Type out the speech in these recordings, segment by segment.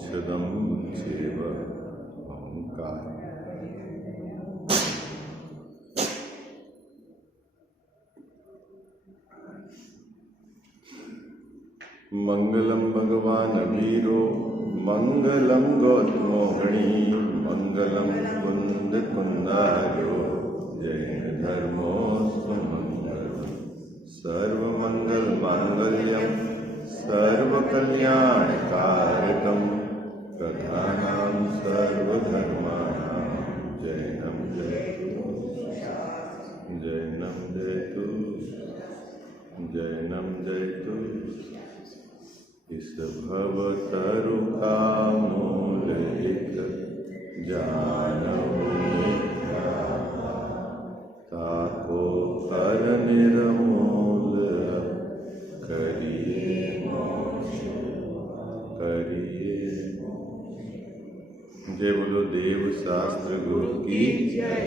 मोक्षदं चैव अहंकार। मंगलम भगवान वीरो मंगलम गौतमोहिणी मंगलम कुंद कुंदारो जैन धर्मो सुमंगल सर्वमंगल मांगल्यम सर्वकल्याणकारकम प्रधानां सर्वधर्माणां जैनम जयतु जैनम जयतु जैनम जयतु। इस भवतरु का मूलहित जानव मिथ्या ताको हर निर्मूल करिए करिए। जय बोलो देव शास्त्र गुरु की जय।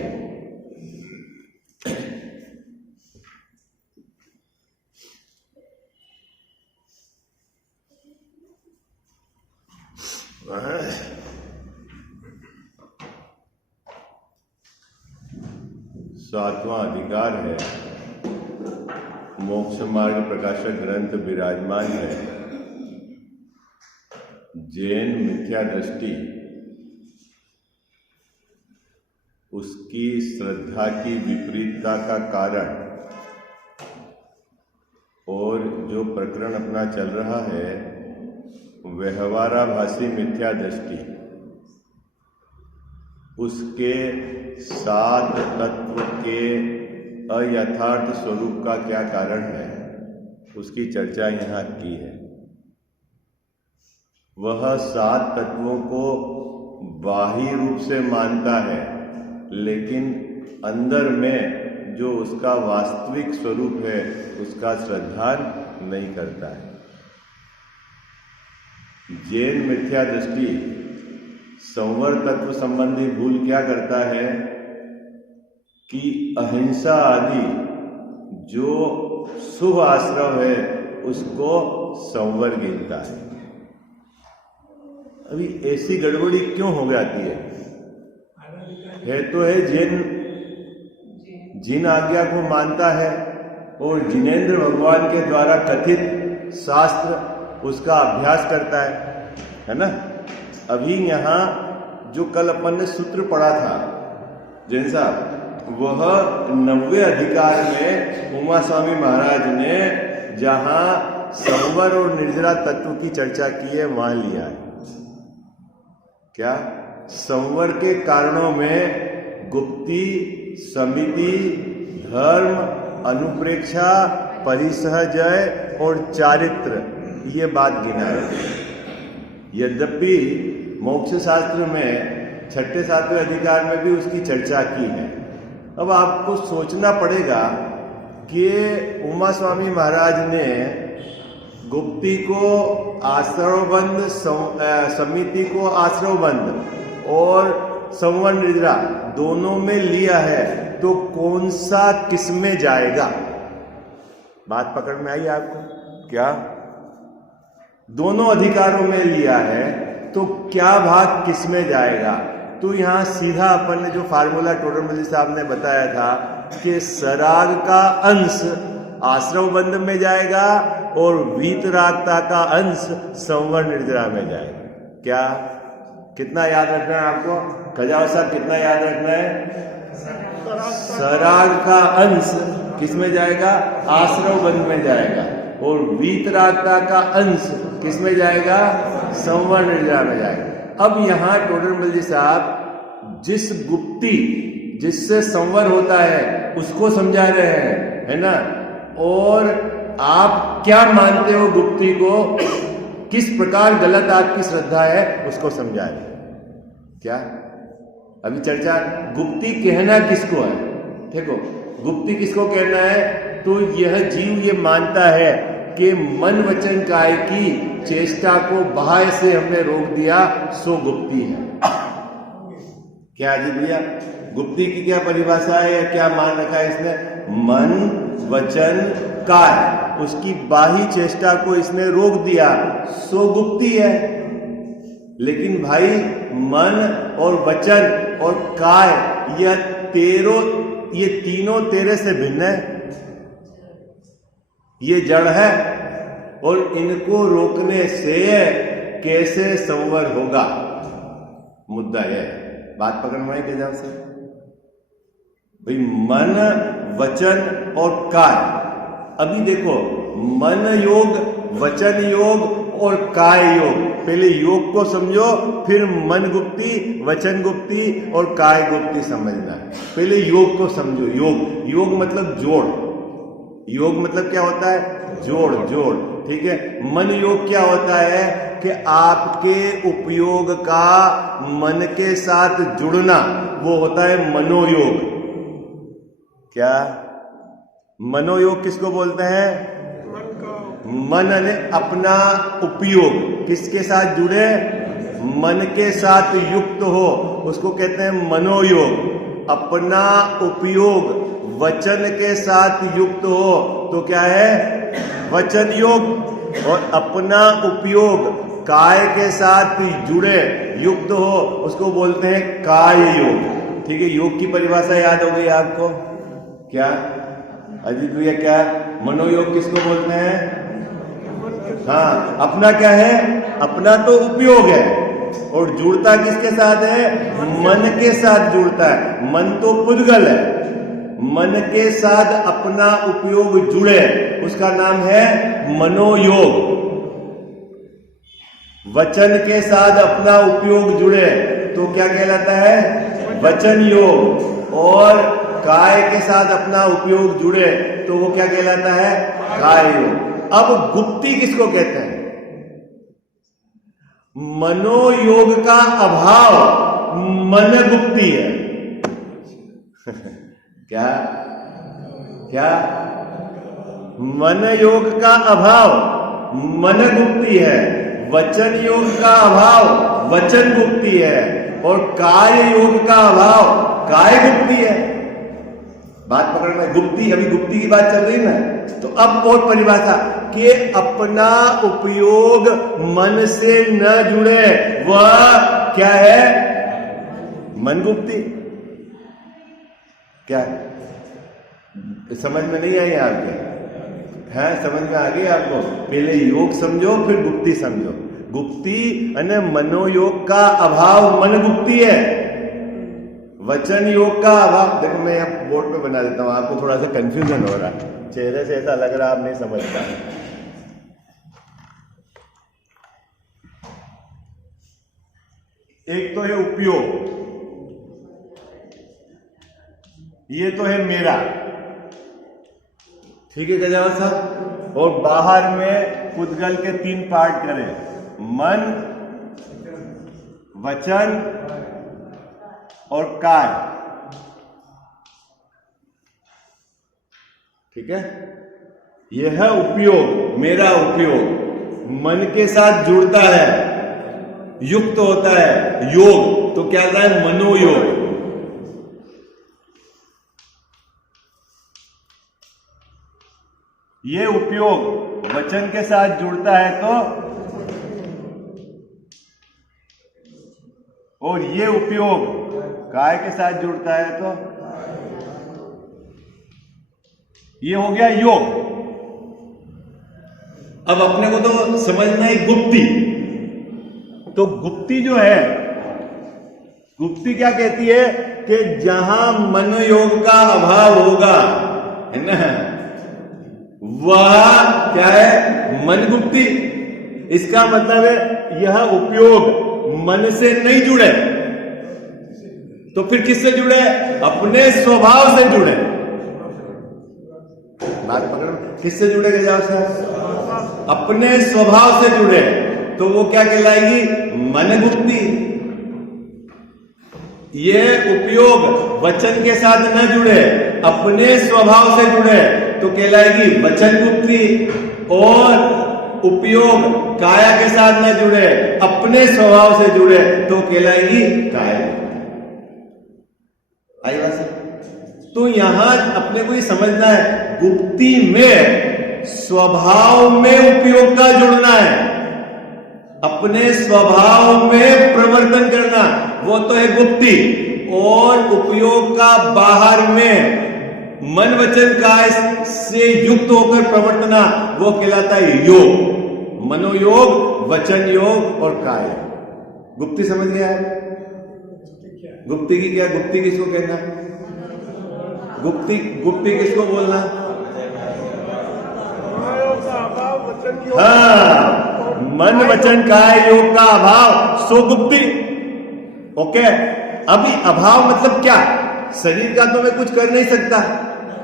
सातवां अधिकार है, मोक्ष मार्ग प्रकाशक ग्रंथ विराजमान है। जैन मिथ्या दृष्टि उसकी श्रद्धा की विपरीतता का कारण और जो प्रकरण अपना चल रहा है व्यवहाराभासी मिथ्या दृष्टि, उसके सात तत्व के अयथार्थ स्वरूप का क्या कारण है, उसकी चर्चा यहाँ की है। वह सात तत्वों को बाह्य रूप से मानता है, लेकिन अंदर में जो उसका वास्तविक स्वरूप है उसका श्रद्धा नहीं करता है। जैन मिथ्या दृष्टि संवर तत्व संबंधी भूल क्या करता है कि अहिंसा आदि जो शुभ आश्रम है उसको संवर गिनता है। अभी ऐसी गड़बड़ी क्यों हो जाती है तो है जिन आज्ञा को मानता है और जिनेंद्र भगवान के द्वारा कथित शास्त्र उसका अभ्यास करता है ना। अभी यहाँ जो कल अपन ने सूत्र पढ़ा था जैन साहब, वह 90वें अधिकार में उमा स्वामी महाराज ने जहाँ संवर और निर्जरा तत्व की चर्चा की है वहां लिया है। क्या संवर के कारणों में गुप्ति, समिति, धर्म, अनुप्रेक्षा, परिसहजय और चारित्र, ये बात गिना है। यद्यपि मोक्ष शास्त्र में 6ठे 7वें अधिकार में भी उसकी चर्चा की है। अब आपको सोचना पड़ेगा कि उमा स्वामी महाराज ने गुप्ति को आश्रवबंध, समिति को आश्रवबंध और संवर निर्जरा दोनों में लिया है, तो कौन सा किस में जाएगा? बात पकड़ में आई आपको? क्या दोनों अधिकारों में लिया है तो क्या भाग किस में जाएगा? तो यहां सीधा अपन ने जो फार्मूला टोडरमल साहब ने बताया था कि सराग का अंश आश्रवबंध में जाएगा और वीतरागता का अंश संवर निर्जरा में जाएगा। क्या कितना याद रखना है आपको? खजाव साहब कितना याद रखना है? सराग का अंश किस में जाएगा? आश्रवबंध में जाएगा और वीतरागता का अंश किस में जाएगा? संवर निर्जरा में जाएगा। अब यहाँ टोडरमल जी साहब जिस गुप्ति जिससे संवर होता है उसको समझा रहे हैं, है ना। और आप क्या मानते हो गुप्ति को, किस प्रकार गलत आपकी श्रद्धा है उसको समझा रहे हैं। क्या अभी चर्चा गुप्ति कहना किसको है? देखो गुप्ति किसको कहना है? तो यह जीव ये मानता है कि मन वचन काय की चेष्टा को बाह्य से हमने रोक दिया, सो गुप्ति है। क्या जी भैया, गुप्ति की क्या परिभाषा है या क्या मान रखा है इसने? मन वचन काय, उसकी बाह्य चेष्टा को इसने रोक दिया, सो गुप्ति है। लेकिन भाई मन और वचन और काय ये तीनों तेरे से भिन्न है, ये जड़ है, और इनको रोकने से कैसे संवर होगा? मुद्दा है। बात पकड़ में आई क्या से? भाई मन, वचन और काय। अभी देखो, मन योग, वचन योग और काय योग। पहले योग को समझो, फिर मन गुप्ती, वचन गुप्ती और काय गुप्ती समझना। पहले योग को समझो। योग मतलब जोड़। योग मतलब क्या होता है? जोड़। ठीक है। मन योग क्या होता है कि आपके उपयोग का मन के साथ जुड़ना, वो होता है मनोयोग। क्या मनोयोग किसको बोलते हैं? मन ने अपना उपयोग किसके साथ जुड़े? मन के साथ युक्त हो, उसको कहते हैं मनोयोग। अपना उपयोग वचन के साथ युक्त हो तो क्या है? वचन योग। और अपना उपयोग काय के साथ जुड़े, युक्त हो, उसको बोलते हैं काय योग। ठीक है। योग की परिभाषा याद हो गई आपको? क्या अजीत भैया? क्या मनोयोग किसको बोलते हैं? हाँ, अपना क्या है? अपना तो उपयोग है, और जुड़ता किसके साथ है? मन के साथ जुड़ता है। मन तो पुद्गल है, मन के साथ अपना उपयोग जुड़े, उसका नाम है मनोयोग। वचन के साथ अपना उपयोग जुड़े तो क्या कहलाता है? वचन योग। और काय के साथ अपना उपयोग जुड़े तो वो क्या कहलाता है? काय योग। अब गुप्ती किसको कहते हैं? मनोयोग का अभाव मन गुप्ती है। क्या मन योग का अभाव मन गुप्ती है, वचन योग का अभाव वचन गुप्ती है, और काय योग का अभाव काय गुप्ती है। बात पकड़ में? गुप्ती, अभी गुप्ती की बात चल रही ना, तो अब और परिभाषा कि अपना उपयोग मन से न जुड़े, वह क्या है? मन गुप्ती। क्या समझ में नहीं आई आपके? है समझ में आ गई आपको? पहले योग समझो, फिर गुप्ती समझो। गुप्ती यानी मनोयोग का अभाव मन गुप्ती है। वचन योग का अभाव, देखो मैं यहाँ बोर्ड पे बना देता हूं, आपको थोड़ा सा कंफ्यूजन हो रहा है, चेहरे से ऐसा लग रहा है आप नहीं समझ पा रहे। एक तो है उपयोग, ये तो है मेरा, ठीक है गजानन साहब। और बाहर में पुद्गल के 3 पार्ट करें, मन, वचन और काय। ठीक है। यह है उपयोग, मेरा उपयोग मन के साथ जुड़ता है, युक्त होता है। योग तो क्या है? मनोयोग। ये उपयोग वचन के साथ जुड़ता है तो, और ये उपयोग काय के साथ जुड़ता है तो, ये हो गया योग। अब अपने को तो समझना है गुप्ती। तो गुप्ती जो है, गुप्ती क्या कहती है कि जहां मन योग का अभाव होगा, है ना, वह क्या है? मन गुप्ती। इसका मतलब है यह उपयोग मन से नहीं जुड़े तो फिर किससे जुड़े? अपने स्वभाव से जुड़े। बात पकड़ो, किससे जुड़े जाओ सर? अपने स्वभाव से जुड़े तो वो क्या कहलाएगी? मन गुप्ती। ये उपयोग वचन के साथ न जुड़े, अपने स्वभाव से जुड़े तो कहलाएगी वचन गुप्ती। और उपयोग काया के साथ न जुड़े, अपने स्वभाव से जुड़े तो कहलाएगी काया। आई बात? तो यहां अपने को ये समझना है, गुप्ती में स्वभाव में उपयोग का जुड़ना है, अपने स्वभाव में प्रवर्तन करना, वो तो है गुप्ति। और उपयोग का बाहर में मन वचन काय से युक्त होकर प्रवर्तना, वो कहलाता है योग। मनोयोग, वचन योग और काय। गुप्ति समझ गया है? गुप्ति की क्या, गुप्ति किसको कहना? गुप्ति किसको बोलना? हाँ, मन वचन काय योग का अभाव, सो गुप्ति। ओके, अभी अभाव मतलब क्या? शरीर का तो मैं कुछ कर नहीं सकता,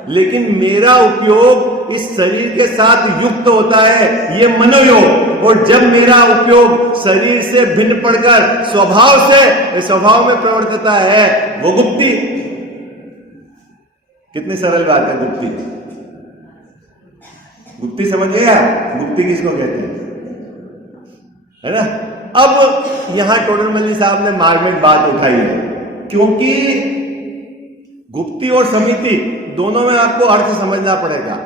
लेकिन मेरा उपयोग इस शरीर के साथ युक्त होता है, ये मनोयोग। और जब मेरा उपयोग शरीर से भिन्न पड़कर स्वभाव में प्रवर्तता है, वो गुप्ति। कितनी सरल बात है गुप्ति। गुप्ति समझ गया? गुप्ति किसको कहते हैं, है ना? अब यहां टोडरमल साहब ने मार्मिक बात उठाई है, क्योंकि गुप्ति और समिति दोनों में आपको अर्थ समझना पड़ेगा।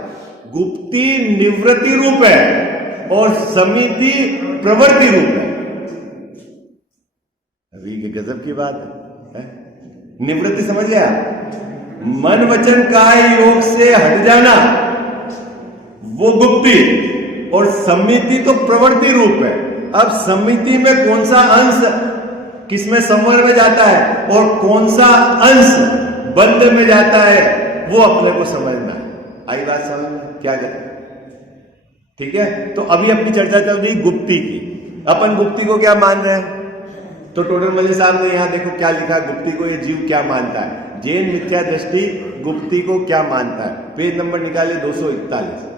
गुप्ति निवृत्ति रूप है और समिति प्रवृत्ति रूप है। अभी गजब की बात है? निवृत्ति समझ गया? मन वचन काय योग से हट जाना, वो गुप्ति। और समिति तो प्रवृत्ति रूप है। अब समिति में कौन सा अंश किसमें संवर में जाता है और कौन सा अंश बंद में जाता है, वो अपने को समझना है। आई बात समझ में? क्या करें? ठीक है, तो अभी अपनी चर्चा चल रही गुप्ति की। अपन गुप्ति को क्या मान रहे हैं? तो टोडरमल साहब ने यहां देखो क्या लिखा, गुप्ति को ये जीव क्या मानता है। जैन मिथ्या दृष्टि गुप्ति को क्या मानता है? पेज नंबर निकाले 241।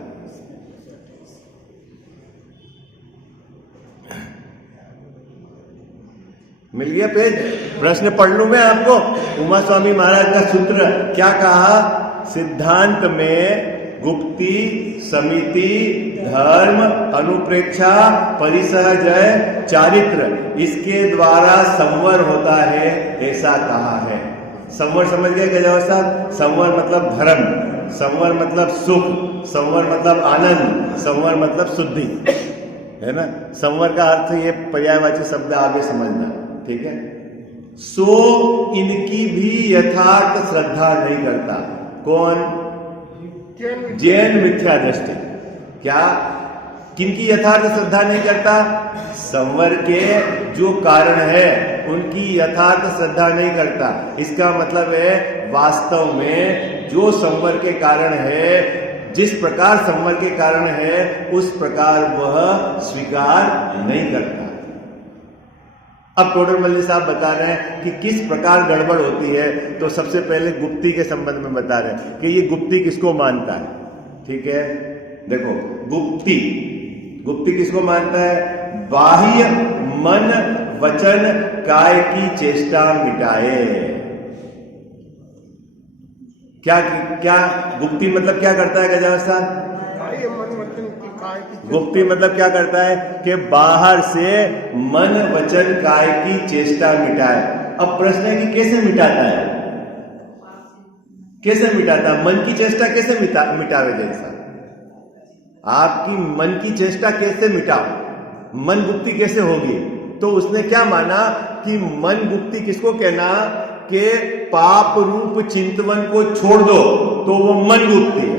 मिल गया पेज? प्रश्न पढ़ लूं मैं आपको। उमा स्वामी महाराज का सूत्र क्या कहा? सिद्धांत में गुप्ति, समिति, धर्म, अनुप्रेक्षा, परिसहजय, चारित्र, इसके द्वारा संवर होता है, ऐसा कहा है। संवर समझ गए गजावर साहब? संवर मतलब धर्म, संवर मतलब सुख, संवर मतलब आनंद, संवर मतलब शुद्धि, है ना? संवर का अर्थ ये पर्यायवाची शब्द आगे समझना, ठीक है? सो इनकी भी यथार्थ श्रद्धा नहीं करता। कौन? जैन मिथ्या दृष्टि। क्या? किनकी यथार्थ श्रद्धा नहीं करता? संवर के जो कारण है उनकी यथार्थ श्रद्धा नहीं करता। इसका मतलब है वास्तव में जो संवर के कारण है, जिस प्रकार संवर के कारण है, उस प्रकार वह स्वीकार नहीं करता। अब टोडरमल साहब बता रहे हैं कि किस प्रकार गड़बड़ होती है। तो सबसे पहले गुप्ति के संबंध में बता रहे हैं कि ये गुप्ति किसको मानता है। ठीक है, देखो गुप्ति किसको मानता है? बाह्य मन वचन काय की चेष्टा मिटाए। क्या गुप्ति मतलब क्या करता है गजावर साहब? गुप्ति मतलब क्या करता है कि बाहर से मन वचन काय की चेष्टा मिटाए। अब प्रश्न है कि कैसे मिटाता है? कैसे मिटाता है? मन की चेष्टा कैसे मिटावे जैसा? आपकी मन की चेष्टा कैसे मिटाओ? मन गुप्ति कैसे होगी? तो उसने क्या माना कि मन गुप्ति किसको कहना कि पाप रूप चिंतवन को छोड़ दो तो वो मन गुप्ति है।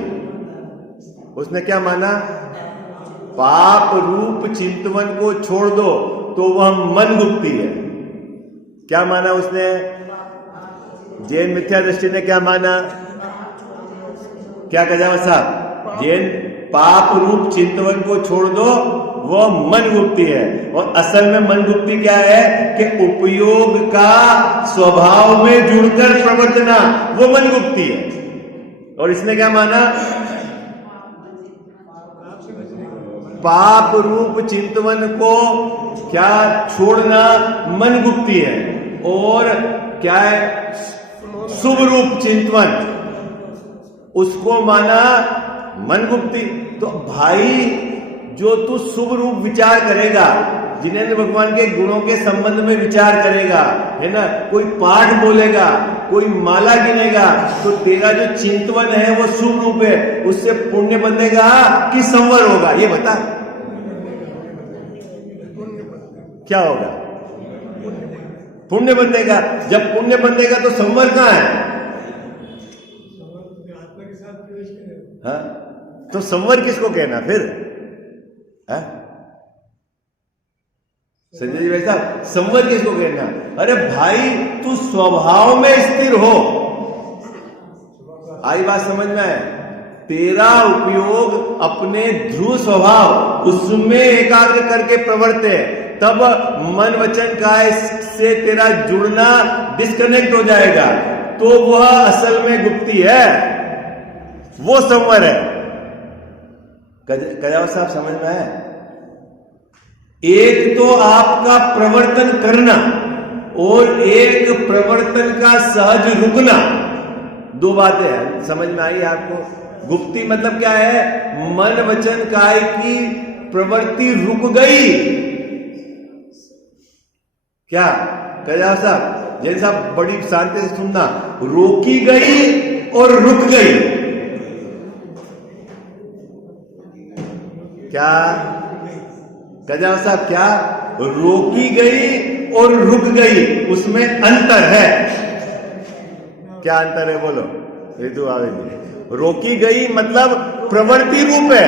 उसने क्या माना? पाप रूप चिंतवन को छोड़ दो तो वह मन गुप्ति है। क्या माना उसने? जैन मिथ्या दृष्टि ने क्या माना? क्या गजावर साहब? जैन पाप रूप चिंतवन को छोड़ दो, वह मन गुप्ति है। और असल में मन गुप्ति क्या है कि उपयोग का स्वभाव में जुड़कर प्रवर्तना, वो मन गुप्ति है। और इसने क्या माना? पाप रूप चिंतवन को क्या छोड़ना मन गुप्ति है। और क्या है? शुभ रूप चिंतवन, उसको माना मन गुप्ति। तो भाई जो तू शुभ रूप विचार करेगा, जिनेंद्र भगवान के गुणों के संबंध में विचार करेगा, है ना, कोई पाठ बोलेगा, कोई माला गिनेगा, तो तेरा जो चिंतवन है वो शुभ रूप है, उससे पुण्य बनेगा कि संवर होगा? ये बता। क्या होगा? पुण्य बंधेगा। जब पुण्य बंधेगा तो संवर कहां है? हाँ, तो संवर किसको कहना फिर? हाँ? संजय जी भाई साहब, संवर किसको कहना? अरे भाई, तू स्वभाव में स्थिर हो। आई बात समझ में है? तेरा उपयोग अपने ध्रुव स्वभाव उसमें एकाग्र करके प्रवर्ते, तब मन वचन काय से तेरा जुड़ना डिस्कनेक्ट हो जाएगा, तो वह असल में गुप्ती है, वो संवर है। कजावत साहब समझ में आया? एक तो आपका प्रवर्तन करना और एक प्रवर्तन का सहज रुकना, दो बातें हैं। समझ में आई आपको? गुप्ती मतलब क्या है? मन वचन काय की प्रवृत्ति रुक गई। क्या कजावत साहब? जैन साहब बड़ी शांति से सुनना, रोकी गई और रुक गई। क्या कजावत साहब? क्या रोकी गई और रुक गई, उसमें अंतर है। क्या अंतर है बोलो? रितु आवेगी। रोकी गई मतलब प्रवृत्ति रूप है,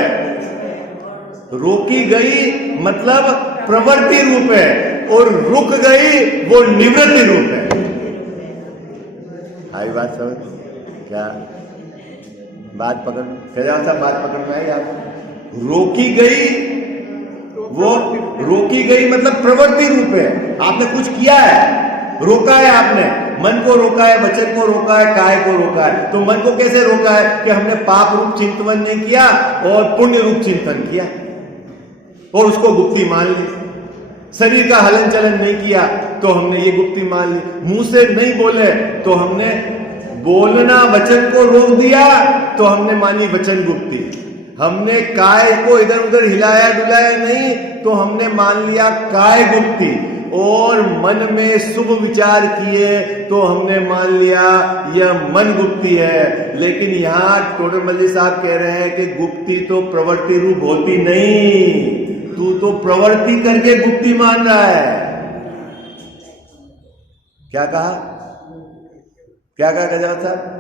रोकी गई मतलब प्रवृत्ति रूप है, और रुक गई वो निवृत्ति रूप है। आई बात समझ? क्या बात पकड़? कजावत साहब बात पकड़ में आई आप? रोकी गई, वो रोकी गई मतलब प्रवृत्ति रूप है। आपने कुछ किया है, रोका है, आपने मन को रोका है, वचन को रोका है, काय को रोका है। तो मन को कैसे रोका है? कि हमने पाप रूप चिंतन नहीं किया और पुण्य रूप चिंतन किया और उसको गुप्ती मान ली। शरीर का हलन चलन नहीं किया तो हमने ये गुप्ती मान ली। मुंह से नहीं बोले तो हमने बोलना वचन को रोक दिया तो हमने मानी वचन गुप्ती। हमने काय को इधर उधर हिलाया डुलाया नहीं तो हमने मान लिया काय गुप्ती। और मन में शुभ विचार किए तो हमने मान लिया यह मन गुप्ती है। लेकिन यहां टोडरमल साहब कह रहे हैं कि गुप्ती तो प्रवृत्ति रूप होती नहीं, तू तो प्रवृत्ति करके गुप्ती मान रहा है। क्या कहा? क्या कहा कजावत साहब?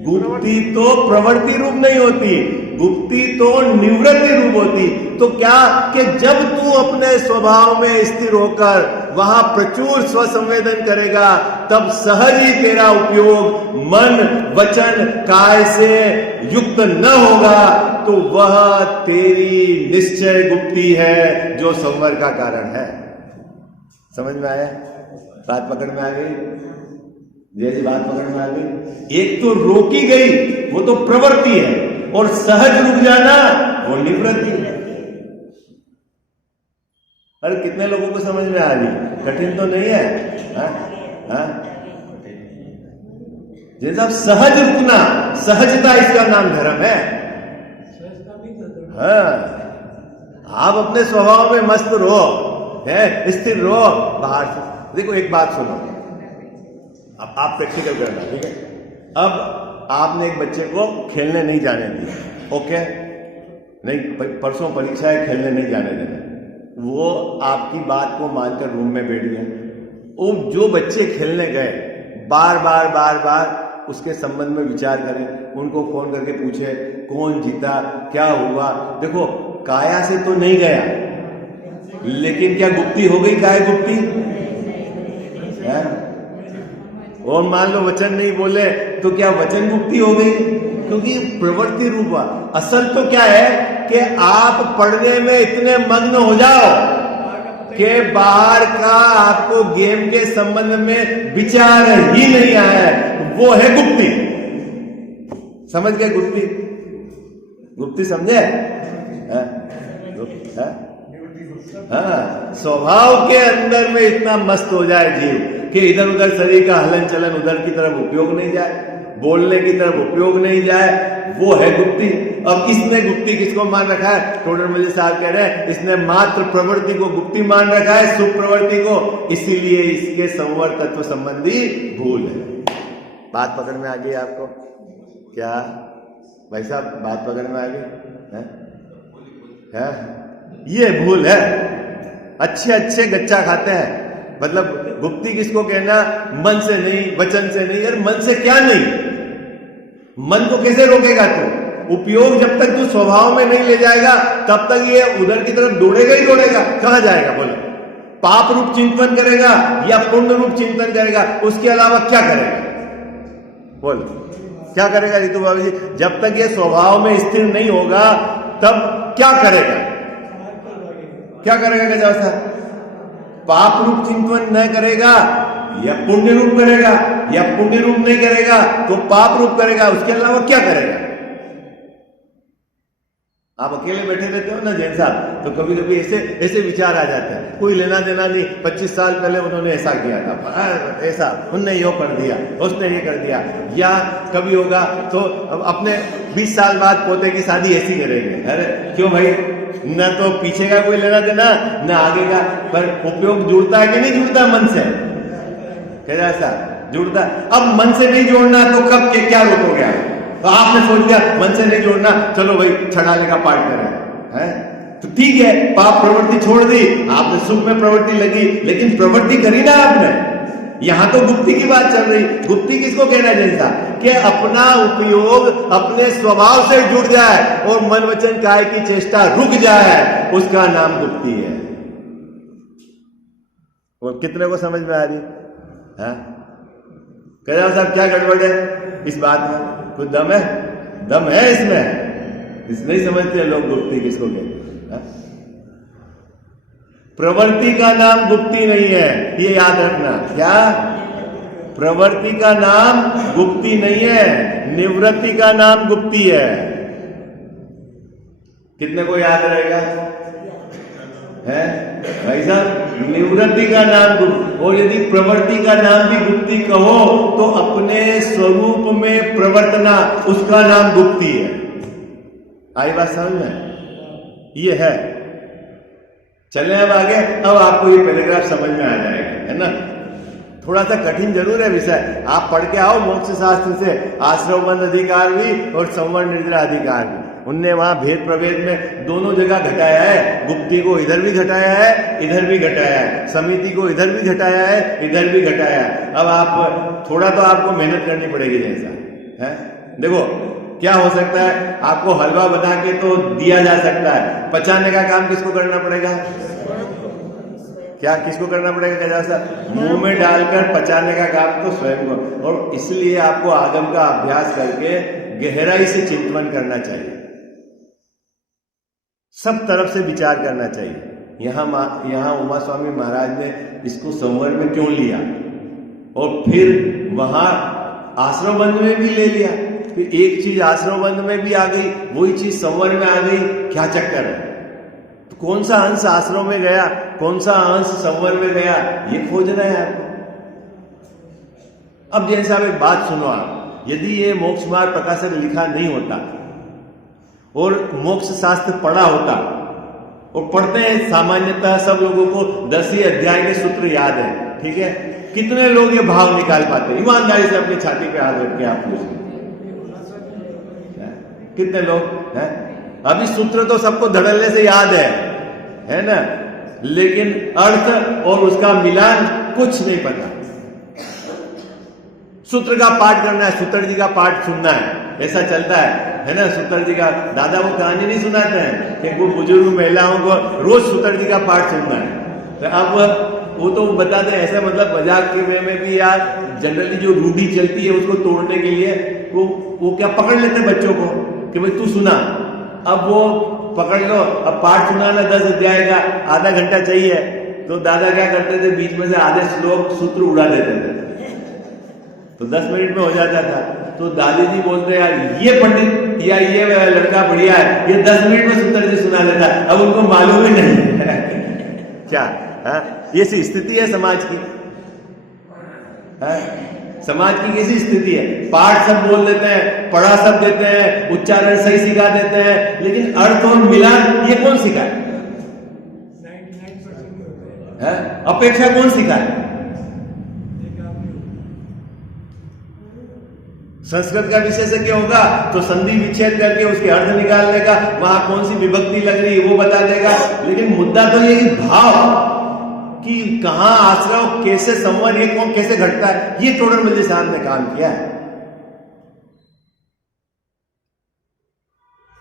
गुप्ती तो प्रवृत्ति रूप नहीं होती, गुप्ती तो निवृत्ति रूप होती। तो क्या कि जब तू अपने स्वभाव में स्थिर होकर वहां प्रचुर स्वसंवेदन करेगा, तब सहज ही तेरा उपयोग मन वचन काय से युक्त न होगा, तो वह तेरी निश्चय गुप्ती है जो संवर का कारण है। समझ में आया? बात पकड़ में आ गई? जैसी बात पकड़ में आ गई? एक तो रोकी गई वो तो प्रवृत्ति है, और सहज रुक जाना वो निवृत्ति है। अरे कितने लोगों को समझ में आ रही? कठिन तो नहीं है? जैसा सहज रुकना, सहजता इसका नाम धर्म है। हाँ, आप अपने स्वभाव में मस्त रहो, है स्थिर रहो। बाहर से देखो, एक बात सुनो, अब आप प्रैक्टिकल करना, ठीक है? अब आपने एक बच्चे को खेलने नहीं जाने दिया, ओके? नहीं, परसों परीक्षा है, खेलने नहीं जाने देना। वो आपकी बात को मानकर रूम में बैठ गया। वो जो बच्चे खेलने गए बार बार बार बार उसके संबंध में विचार करें, उनको फोन करके पूछे कौन जीता, क्या हुआ। देखो, काया से तो नहीं गया, लेकिन क्या गुप्ती हो गई? काय गुप्ती है? और मान लो वचन नहीं बोले तो क्या वचन गुप्ती हो गई? क्योंकि प्रवृत्ति रूप। असल तो क्या है कि आप पढ़ने में इतने मग्न हो जाओ कि बाहर का आपको गेम के संबंध में विचार ही नहीं आया, वो है गुप्ती। समझ गए? गुप्ती, गुप्ती समझे? हाँ, स्वभाव के अंदर में इतना मस्त हो जाए जीव कि इधर उधर शरीर का हलन चलन उधर की तरफ उपयोग नहीं जाए, बोलने की तरफ उपयोग नहीं जाए, वो है गुप्ती। अब इसने गुप्ती किसको मान रखा है? टोडरमल साहब कह रहे हैं इसने मात्र प्रवृत्ति को गुप्ती मान रखा है, शुभ प्रवृत्ति को, इसीलिए इसके संवर तत्व संबंधी भूल है। बात पकड़ में आ गई आपको? क्या भाई साहब, बात पकड़ में आ गई है? ये भूल है, अच्छे अच्छे गच्चा खाते हैं। मतलब गुप्ती किसको कहना? मन से नहीं, वचन से नहीं। यार मन से क्या नहीं? मन को कैसे रोकेगा तू? उपयोग जब तक तू स्वभाव में नहीं ले जाएगा तब तक ये उधर की तरफ दौड़ेगा ही दौड़ेगा। कहां जाएगा बोलो? पाप रूप चिंतन करेगा या पुण्य रूप चिंतन करेगा, उसके अलावा क्या करेगा? बोल क्या करेगा रितु बाबू जी? जब तक ये स्वभाव में स्थिर नहीं होगा तब क्या करेगा? क्या करेगा गजा साहब? पाप रूप चिंतन न करेगा या पुण्य रूप करेगा, या पुण्य रूप नहीं करेगा तो पाप रूप करेगा। उसके अलावा क्या करेगा? आप अकेले बैठे रहते हो ना जैन साहब, तो कभी कभी ऐसे ऐसे विचार आ जाते हैं, कोई लेना देना नहीं, 25 साल पहले उन्होंने ऐसा किया था, ऐसा उनने यो कर दिया, उसने ये कर दिया। या कभी होगा तो अपने 20 साल बाद पोते की शादी ऐसी करेंगे। अरे क्यों भाई? न तो पीछे का कोई लेना देना न आगे का, पर उपयोग जुड़ता है कि नहीं जुड़ता मन से? कैसा जुड़ता? अब मन से नहीं जोड़ना तो कब के क्या रोकोगे आप? तो आपने सोच लिया मन से नहीं जोड़ना, चलो भाई छड़ाले का पाठ करें, है तो ठीक है, पाप प्रवृत्ति छोड़ दी आपने, सुख में प्रवृत्ति लगी, लेकिन प्रवृत्ति करी ना आपने। यहां तो गुप्ती की बात चल रही। गुप्ती किसको कहना है जैसा कि अपना उपयोग अपने स्वभाव से जुड़ जाए और मन वचन काया की चेष्टा रुक जाए, उसका नाम गुप्ती है। और कितने को समझ में आ रही है? कैलाश साहब क्या गड़बड़ है इस बात में? कुछ दम है? दम है इसमें? नहीं समझते लोग गुप्ती किसको कहते हैं। प्रवृत्ति का नाम गुप्ती नहीं है, ये याद रखना। क्या? प्रवृत्ति का नाम गुप्ती नहीं है, निवृत्ति का नाम गुप्ती है। कितने को याद रहेगा? है भाई साहब, निवृत्ति का नाम गुप्त, और यदि प्रवृत्ति का नाम भी गुप्ती कहो तो अपने स्वरूप में प्रवर्तना, उसका नाम गुप्ती है। आई बात समझ में? ये है। चले अब आगे। अब आपको ये पैराग्राफ समझ में आ जाएगा, है ना? थोड़ा सा कठिन जरूर है विषय, आप पढ़ के आओ मोक्ष शास्त्र से। आश्रमबंध अधिकार भी और संवर्ण निर्जरा अधिकार भी, उनने वहां भेद प्रभेद में दोनों जगह घटाया है। गुप्ती को इधर भी घटाया है, इधर भी घटाया है। समिति को इधर भी घटाया है, इधर भी घटाया है। अब आप थोड़ा तो आपको मेहनत करनी पड़ेगी जैसा है। देखो क्या हो सकता है, आपको हलवा बना के तो दिया जा सकता है, पचाने का काम किसको करना पड़ेगा? क्या किसको करना पड़ेगा? कैसा साहब? मुंह में डालकर पचाने का काम तो स्वयं को। और इसलिए आपको आगम का अभ्यास करके गहराई से चिंतन करना चाहिए, सब तरफ से विचार करना चाहिए। यहां उमा स्वामी महाराज ने इसको संवर में क्यों लिया, और फिर वहां आश्रम बंध में भी ले लिया। फिर एक चीज आश्रम बंध में भी आ गई, वही चीज संवर में आ गई। क्या चक्कर है? तो कौन सा अंश आश्रम में गया, कौन सा अंश संवर में गया, ये खोजना है आपको। अब जैसा एक बात सुनो आप, यदि ये मोक्ष मार्ग प्रकाशक लिखा नहीं होता और मोक्ष शास्त्र पढ़ा होता, और पढ़ते हैं सामान्यतः सब लोगों को 10 अध्याय के सूत्र याद है, ठीक है? कितने लोग ये भाव निकाल पाते हैं? ईमानदारी से अपनी छाती पे हाथ रख के आप पूछें, कितने लोग हैं? अभी सूत्र तो सबको धड़ल्ले से याद है ना, लेकिन अर्थ और उसका मिलान कुछ नहीं पता। सूत्र का पाठ करना है, सूत्र जी का पाठ सुनना है, ऐसा चलता है ना? सूत्र जी का दादा वो कहानी नहीं सुनाते हैं कि वो बुजुर्ग महिलाओं को रोज सूत्र जी का पाठ सुनना है। तो अब वो तो बताते हैं ऐसा, मतलब मजाक के वे में भी यार जनरली जो रूढ़ी चलती है उसको तोड़ने के लिए वो क्या पकड़ लेते हैं बच्चों को कि भाई तू सुना, अब वो पकड़ लो, अब पाठ सुनाना 10 अध्याय का आधा घंटा चाहिए, तो दादा क्या करते थे, बीच में से आधे श्लोक सूत्र उड़ा देते थे, तो 10 मिनट में हो जाता था। तो दादी जी बोलते यार ये पंडित या ये लड़का बढ़िया है, ये 10 मिनट में सूत्र जी सुना लेता, अब उनको मालूम ही नहीं क्या ये सी स्थिति है समाज की। समाज की कैसी स्थिति है? पाठ सब बोल देते हैं, पढ़ा सब देते हैं, उच्चारण सही सिखा देते हैं, लेकिन अर्थ और मिलान ये कौन सिखाए? अपेक्षा कौन सिखाए? संस्कृत का विशेषज्ञ होगा तो संधि विच्छेद करके उसके अर्थ निकाल लेगा, वहां कौन सी विभक्ति लग रही है वो बता देगा, लेकिन मुद्दा तो ये भाव कि कहां आश्रव कैसे संवर ये कौन कैसे घटता है, ये टोडरमल साहब ने काम किया है।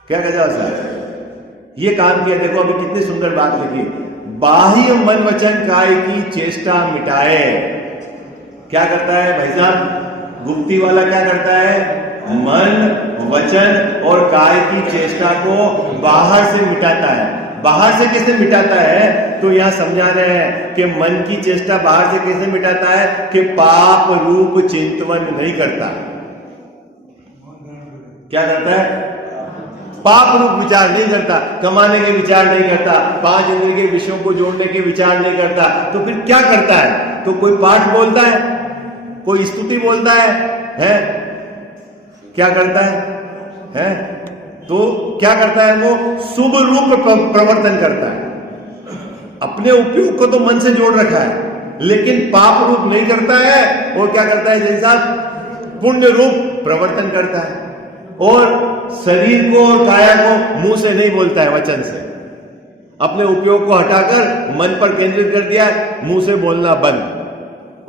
क्या कहते साहब, ये काम किया। देखो अभी कितनी सुंदर बात लिखी, बाह्य मन वचन काय की चेष्टा मिटाए। क्या करता है भाई साहब, गुप्ती वाला क्या करता है, मन वचन और काय की चेष्टा को बाहर से मिटाता है। बाहर से कैसे मिटाता है, तो यहां समझा रहे हैं कि मन की चेष्टा बाहर से कैसे मिटाता है, कि पाप रूप चिंतवन नहीं करता। क्या करता है, पाप रूप विचार नहीं करता, कमाने के विचार नहीं करता, 5 इंद्रिय के विषयों को जोड़ने के विचार नहीं करता। तो फिर क्या करता है, तो कोई पाठ बोलता है, कोई स्तुति बोलता है? क्या करता है? तो क्या करता है, वो शुभ रूप प्रवर्तन करता है। अपने उपयोग को तो मन से जोड़ रखा है, लेकिन पाप रूप नहीं करता है। और क्या करता है जैसा पुण्य रूप प्रवर्तन करता है। और शरीर को और काया को मुंह से नहीं बोलता है, वचन से। अपने उपयोग को हटाकर मन पर केंद्रित कर दिया, मुंह से बोलना बंद।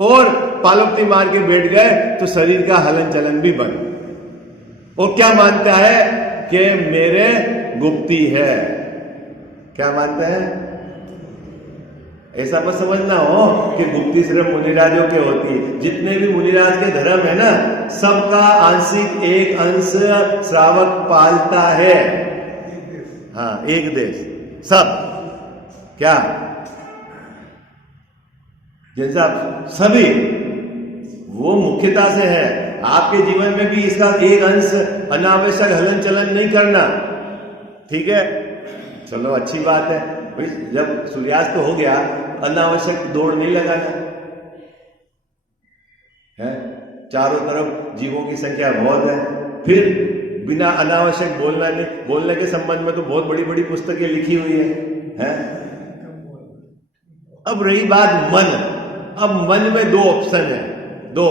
और पालवती मार के बैठ गए तो शरीर का हलन चलन भी बंद। और क्या मानता है कि मेरे गुप्ती है। क्या मानते हैं, ऐसा मत समझना हो कि गुप्ती सिर्फ मुनिराजों के होती है। जितने भी मुनिराज के धर्म है ना, सबका आंशिक एक अंश श्रावक पालता है। हाँ, एक देश सब। क्या जैसा सभी वो मुख्यता से है। आपके जीवन में भी इसका एक अंश अनावश्यक हलन चलन नहीं करना, ठीक है। चलो अच्छी बात है भाई, जब सूर्यास्त हो गया अनावश्यक दौड़ नहीं लगाना है। चारों तरफ जीवों की संख्या बहुत है, फिर बिना अनावश्यक बोलना नहीं। बोलने के संबंध में तो बहुत बड़ी बड़ी पुस्तकें लिखी हुई है? अब रही बात मन। अब मन में 2 ऑप्शन है, 2,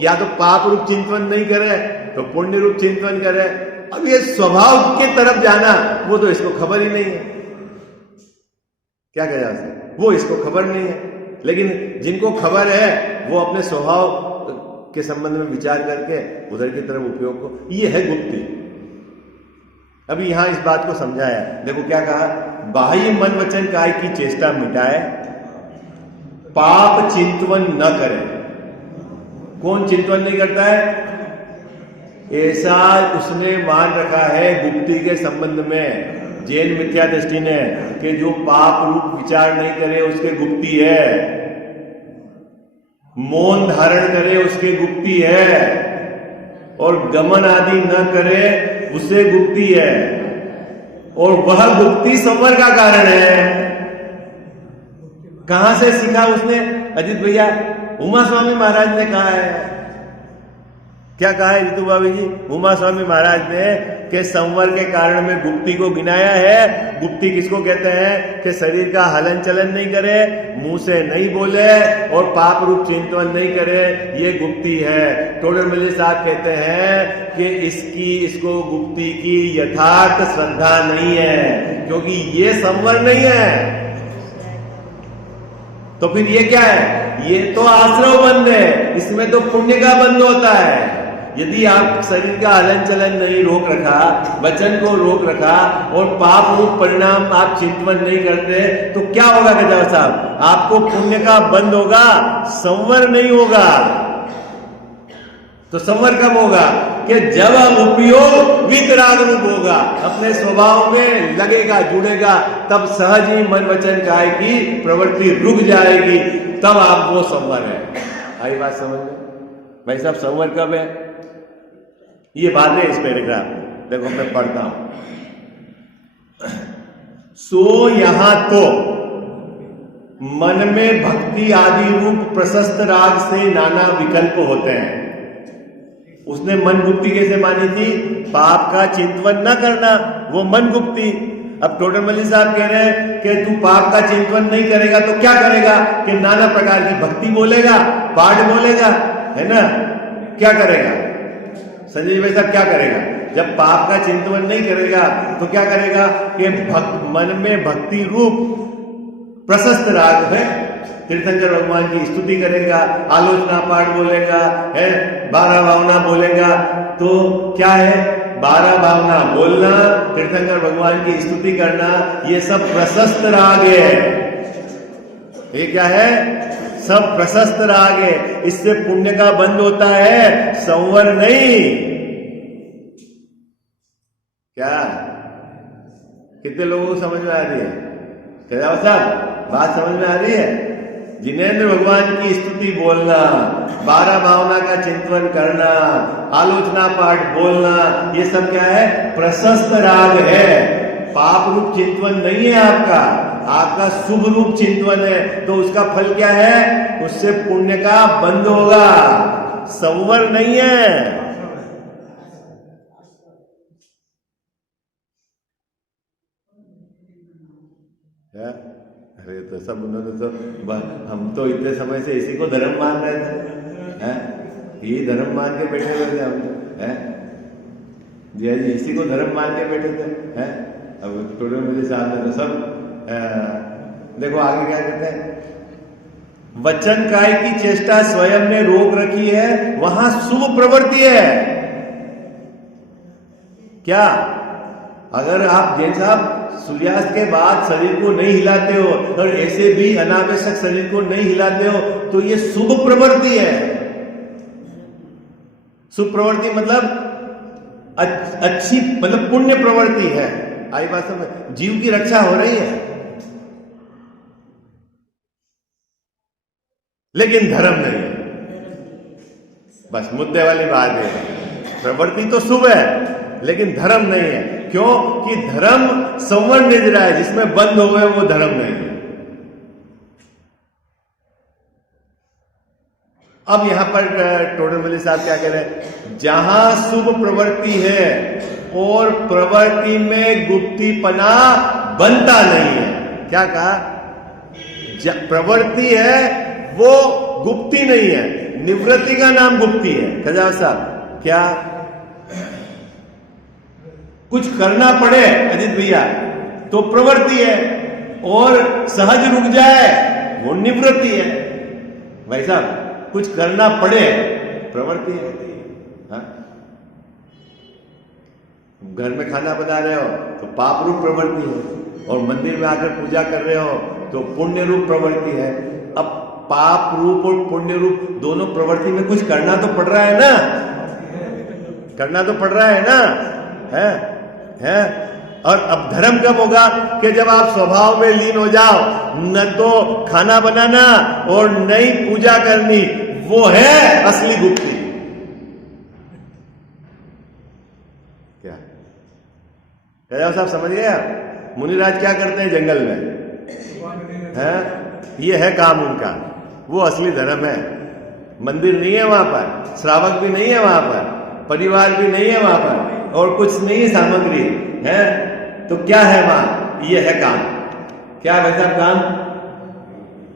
या तो पाप रूप चिंतन नहीं करे तो पुण्य रूप चिंतन करे। अब ये स्वभाव के तरफ जाना, वो तो इसको खबर ही नहीं है। क्या कह जा सकते, वो इसको खबर नहीं है। लेकिन जिनको खबर है वो अपने स्वभाव के संबंध में विचार करके उधर की तरफ उपयोग को, ये है गुप्ती। अभी यहां इस बात को समझाया। देखो क्या कहा, बाह्य मन वचन काय की चेष्टा मिटाए, पाप चिंतवन न करे। कौन चिंतवन नहीं करता है, ऐसा उसने मान रखा है गुप्ती के संबंध में, जैन मिथ्या दृष्टि ने, कि जो पाप रूप विचार नहीं करे उसके गुप्ती है। मौन धारण करे उसके गुप्ती है। और गमन आदि न करे उसे गुप्ती है। और वह गुप्ती संवर का कारण है। कहां से सीखा उसने अजित भैया? उमा स्वामी महाराज ने कहा है। क्या कहा है रितु भाभी जी? उमा स्वामी महाराज ने कि संवर के कारण में गुप्ती को गिनाया है। गुप्ती किसको कहते हैं कि शरीर का हलन चलन नहीं करे, मुंह से नहीं बोले और पाप रूप चिंतन नहीं करे, ये गुप्ती है। टोडरमल साहब कहते हैं कि इसको गुप्ती की यथार्थ श्रद्धा नहीं है, क्योंकि ये संवर नहीं है। तो फिर ये क्या है? ये तो आश्रव बंध है, इसमें तो पुण्य का बंध होता है। यदि आप शरीर का हलन चलन नहीं रोक रखा, वचन को रोक रखा और पाप रूप परिणाम आप चिंतन नहीं करते, तो क्या होगा गजाव साहब? आपको पुण्य का बंध होगा, संवर नहीं होगा। तो संवर कब होगा? कि जब उपयोग वितराग रूप होगा, अपने स्वभाव में लगेगा, जुड़ेगा, तब सहज ही मन वचन काय की प्रवृत्ति रुक जाएगी, तब आप वो संवर है। आई बात समझ में भाई साहब? संवर कब है? ये बात है इस पैराग्राफ में। देखो मैं पढ़ता हूं। सो यहां तो मन में भक्ति आदि रूप प्रशस्त राग से नाना विकल्प होते हैं। उसने मन गुप्ती कैसे मानी थी? पाप का चिंतन न करना, वो मन गुप्ती। अब टोडरमल साहब कह रहे हैं कि तू पाप का चिंतन नहीं करेगा तो क्या करेगा? कि नाना प्रकार की भक्ति बोलेगा, पाठ बोलेगा, है ना? क्या करेगा संजय भाई साहब? क्या करेगा? जब पाप का चिंतन नहीं करेगा तो क्या करेगा? कि मन में भक्ति रूप प्रशस्त राग है, तीर्थंकर भगवान की स्तुति करेगा, आलोचना पाठ बोलेगा, है 12 भावना बोलेगा। तो क्या है, 12 भावना बोलना, तीर्थंकर भगवान की स्तुति करना, ये सब प्रशस्त राग है। ये क्या है, सब प्रशस्त राग है। इससे पुण्य का बंद होता है, संवर नहीं। क्या कितने लोगों को समझ में आ रही है? क्या साहब बात समझ में आ रही है? जिनेंद्र भगवान की स्तुति बोलना, 12 भावना का चिंतन करना, आलोचना पाठ बोलना, ये सब क्या है, प्रशस्त राग है। पाप रूप चिंतन नहीं है आपका, आपका शुभ रूप चिंतन है। तो उसका फल क्या है, उससे पुण्य का बंद होगा, संवर नहीं है। अरे तो सब उन्होंने तो, हम तो इतने समय से इसी को धर्म मान रहे थे, हैं? ये धर्म मान के बैठे हुए थे हम तो, हैं? जी इसी को धर्म मान के बैठे थे, हैं? अब थोड़े मेरे सामने तो सब देखो आगे क्या कहते हैं, वचन काय की चेष्टा स्वयं में रोक रखी है, वहां शुभ प्रवृत्ति है। क्या, अगर आप जैन साहब सूर्यास्त के बाद शरीर को नहीं हिलाते हो और ऐसे भी अनावश्यक शरीर को नहीं हिलाते हो, तो ये शुभ प्रवृत्ति है। शुभ प्रवृत्ति मतलब अच्छी, मतलब पुण्य प्रवृत्ति है। आई बात समझ, जीव की रक्षा हो रही है, लेकिन धर्म नहीं है। बस मुद्दे वाली बात है, प्रवृत्ति तो शुभ है लेकिन धर्म नहीं है। क्यों कि धर्म संवरण निद्रा है, जिसमें बंद हो गए वो धर्म नहीं है। अब यहां पर टोडरमल साहब क्या कह रहे हैं, जहां शुभ प्रवृत्ति है और प्रवृत्ति में गुप्तीपना बनता नहीं है। क्या कहा, प्रवृत्ति है वो गुप्ती नहीं है, निवृत्ति का नाम गुप्ती है। खजाव साहब क्या, कुछ करना पड़े अजीत भैया तो प्रवृत्ति है, और सहज रुक जाए वो निवृत्ति है। भाई साहब कुछ करना पड़े प्रवृत्ति है। हाँ? घर में खाना बना रहे हो तो पाप रूप प्रवृत्ति है, और मंदिर में आकर पूजा कर रहे हो तो पुण्य रूप प्रवृत्ति है। अब पाप रूप और पुण्य रूप दोनों प्रवृत्ति में कुछ करना तो पड़ रहा है ना, करना तो पड़ रहा है ना, है? और अब धर्म कब होगा कि जब आप स्वभाव में लीन हो जाओ, न तो खाना बनाना और न ही पूजा करनी, वो है असली गुप्ती। क्या साहब समझ गए आप? मुनिराज क्या करते हैं जंगल में, है? ये है काम उनका, वो असली धर्म है। मंदिर नहीं है वहां पर, श्रावक भी नहीं है वहां पर, परिवार भी नहीं है वहां पर, और कुछ नहीं है सामग्री, है? तो क्या है वहां? ये है काम। क्या वैसा काम?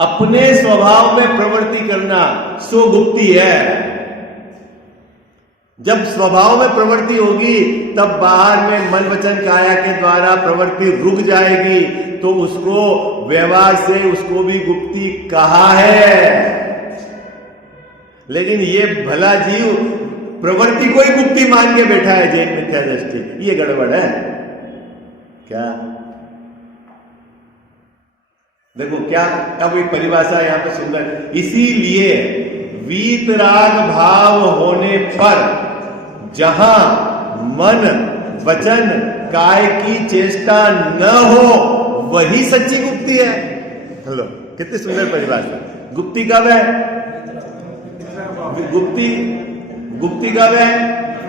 अपने स्वभाव में प्रवृत्ति करना, सो गुप्ती है। जब स्वभाव में प्रवृत्ति होगी तब बाहर में मन वचन काया के द्वारा प्रवृत्ति रुक जाएगी, तो उसको व्यवहार से उसको भी गुप्ती कहा है। लेकिन ये भला जीव प्रवृत्ति को ही गुप्ती मान के बैठा है, जैन मिथ्या दृष्टि, ये गड़बड़ है। क्या देखो क्या, अब एक परिभाषा यहां पे सुंदर, इसीलिए वीतराग भाव होने पर जहां मन वचन काय की चेष्टा न हो वही सच्ची गुप्ती है। हेलो, कितनी सुंदर परिभाषा। गुप्ती कब है? गुप्ती कब है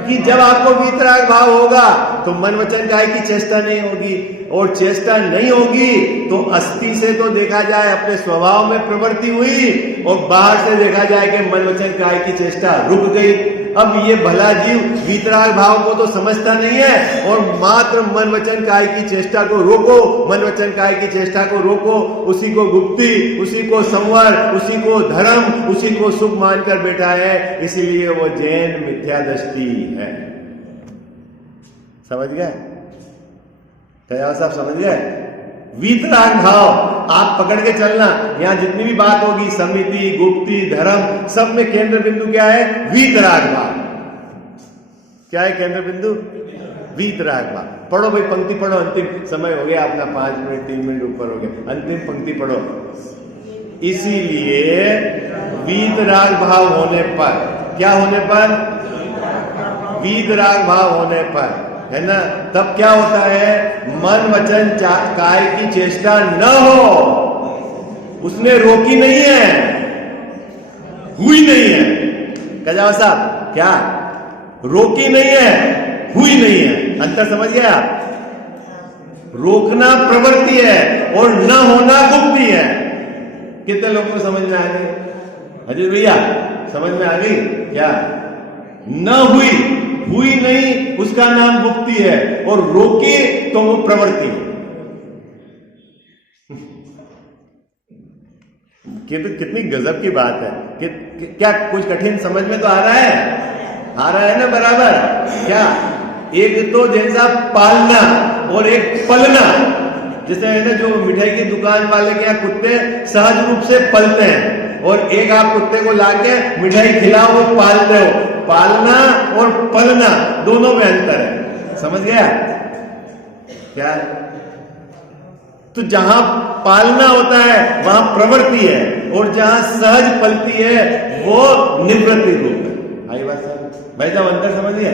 कि जब आपको वीतराग भाव होगा तो मन वचन काय की चेष्टा नहीं होगी, और चेष्टा नहीं होगी तो अस्थि से तो देखा जाए अपने स्वभाव में प्रवृत्ति हुई, और बाहर से देखा जाए कि मन वचन काय की चेष्टा रुक गई। अब ये भला जीव वीतराग भाव को तो समझता नहीं है, और मात्र मन वचन काय की चेष्टा को रोको, मन वचन काय की चेष्टा को रोको, उसी को गुप्ती, उसी को संवर, उसी को धर्म, उसी को सुख मानकर बैठा है। इसीलिए वो जैन मिथ्या दृष्टि है। समझ गए? क्या साहब समझ गए? वीतराग भाव आप पकड़ के चलना। यहां जितनी भी बात होगी, समिति, गुप्ती, धर्म, सब में केंद्र बिंदु क्या है? वीतराग भाव। क्या है केंद्र बिंदु? वीतराग भाव। पढ़ो भाई, पंक्ति पढ़ो। अंतिम समय हो गया अपना, 5 मिनट 3 मिनट ऊपर हो गया। अंतिम पंक्ति पढ़ो। इसीलिए वीतराग भाव होने पर, क्या होने पर? वीतराग भाव होने पर, है ना, तब क्या होता है? मन वचन काय की चेष्टा न हो। उसने रोकी नहीं है, हुई नहीं है। कजावा साहब, क्या रोकी नहीं है, हुई नहीं है? अंतर समझ गया आप? रोकना प्रवृत्ति है और न होना गुप्ती है। कितने लोगों को समझ में आ गई? अजय भैया समझ में आ गई क्या? न हुई, हुई नहीं, उसका नाम गुप्ती है, और रोकी तो वो प्रवृत्ति है। कितनी गजब की बात है कि क्या कुछ कठिन समझ में तो आ रहा है? आ रहा है ना बराबर? क्या एक तो जैसा पालना और एक पलना, जैसे है ना, जो मिठाई की दुकान वाले के यहाँ कुत्ते सहज रूप से पलते हैं, और एक आप कुत्ते को लाके मिठाई खिलाओ, वो पालते हो। पालना और पलना दोनों में अंतर है। समझ गया क्या? तो जहां पालना होता है वहां प्रवृत्ति है, और जहां सहज पलती है वो निवृत्ति रूप है। आई बात साहब? भाई साहब अंतर समझिए,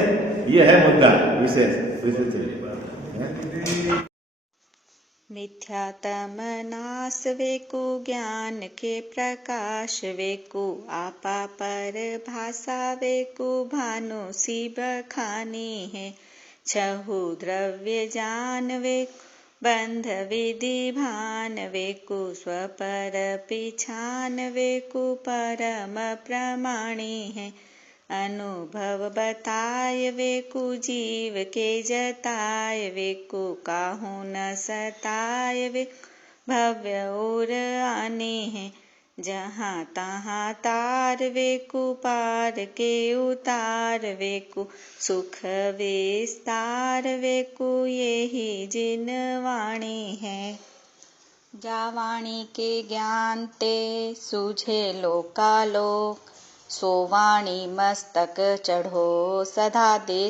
ये है मुद्दा विशेष। चलिए मिथ्यातम नाश वेकु, ज्ञान के प्रकाश वेकु, आपा पर भाषा वेकु, भानु सी बखानी है। छहु द्रव्य जान वेकु, बंध विधि भान वेकु, स्वपर पिछान वेकु, परम प्रमाणी है। अनुभव बताय वेकु, जीव के जताय वेकु, काहू न सताय वेकु, भव्य और आने हैं। जहाँ तहाँ तार वेकु, पार के उतार वेकु, सुख विस्तार वेकु, यही जिन वाणी है। जा वाणी के ज्ञान ते सूझे लोकालोक, सो वाणी मस्तक चढ़ो सदा दे